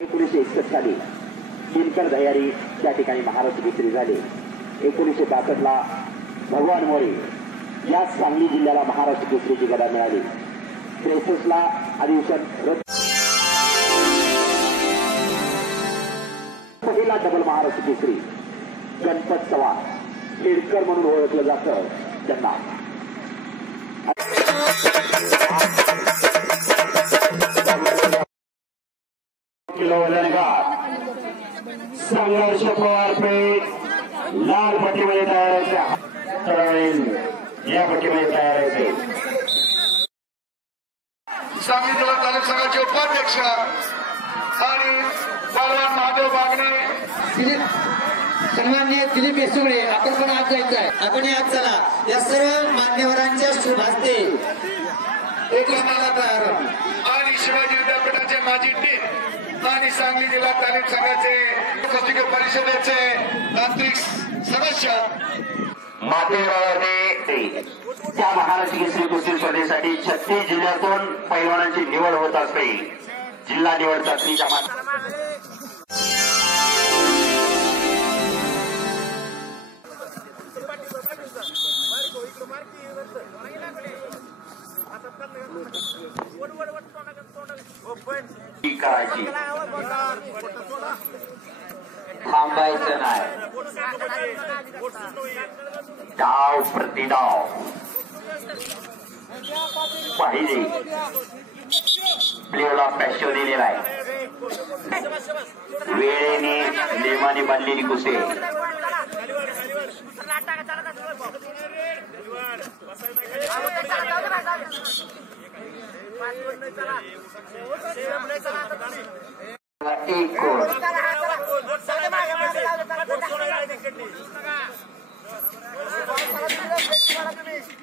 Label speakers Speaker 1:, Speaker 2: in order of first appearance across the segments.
Speaker 1: एकोणीसशे एकसष्ट साली दिनकर दयारी त्या ठिकाणी महाराष्ट्र विक्री झाले. एकोणीसशे बासष्टला भगवान मोरे या सांगली जिल्ह्याला महाराष्ट्र केसरीची गदा मिळाली. त्रेसष्टला अधिवेशन पहिला डबल महाराष्ट्र केसरी गणपत चव्हाण खेडकर म्हणून ओळखलं जातं त्यांना. किलो वजनगार संघर्ष पवार पेठ लाल पट्टीमध्ये तयार त्यावेळेस या पट्टीमध्ये तयार व्हायचे
Speaker 2: सांगली जिल्हा तालुका संघाचे उपाध्यक्ष आणि पहलवान महादेव बागणे.
Speaker 3: दिलीप सन्मान्य दिलीप येसुगडे आपण पण आज जायचं आहे आपण आज चला. या सर्व मान्यवरांच्या शुभ हस्ते. एक प्रारंभ
Speaker 2: आणि शिवाजी विद्यापीठाचे माजी डीन आणि सांगली जिल्हा तालीम संघाचे परिषदेचे तांत्रिक सदस्य.
Speaker 1: त्या महाराष्ट्र श्री कुस्ती स्पर्धेसाठी छत्तीस जिल्ह्यातून पैलवानांची निवड होत असते. जिल्हा निवड चाचणीच्या करायची थांबायचं नाही डाव प्रतिडाव पाहिजे प्लेअरला पॅशो दिलेला आहे वेळेने नेमाने बांधलेली कुसे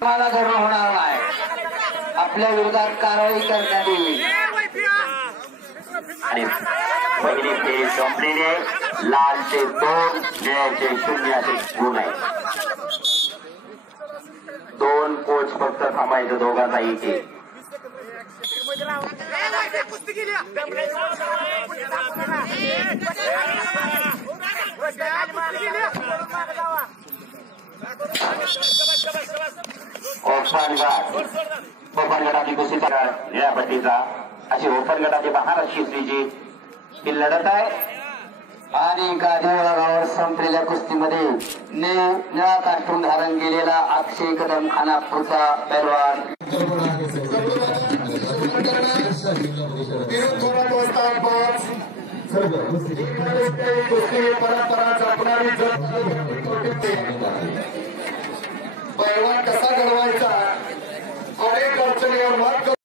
Speaker 3: मला धरून होणार नाही. आपल्या विरोधात कारवाई करण्यात येईल.
Speaker 1: आणि पहिली फेरी संपलेली लालचे दोन निळ्याचे शून्य असे गुण आहे दोन कोच फक्त थांबायचं दोघांना इथे ओपन गटाची कुस्ती निळ्या पट्टीचा अशी ओपन गटाची महाराष्ट्र ही लढत आहे
Speaker 3: आणि गादीवळावर संपलेल्या कुस्तीमध्ये ने निळा कास्टून धारण केलेला अक्षय कदम खानापूरचा पैलवान
Speaker 2: परंपरा जपणारी पैलवान कसा घडवायचा अनेक अडचणीवर मात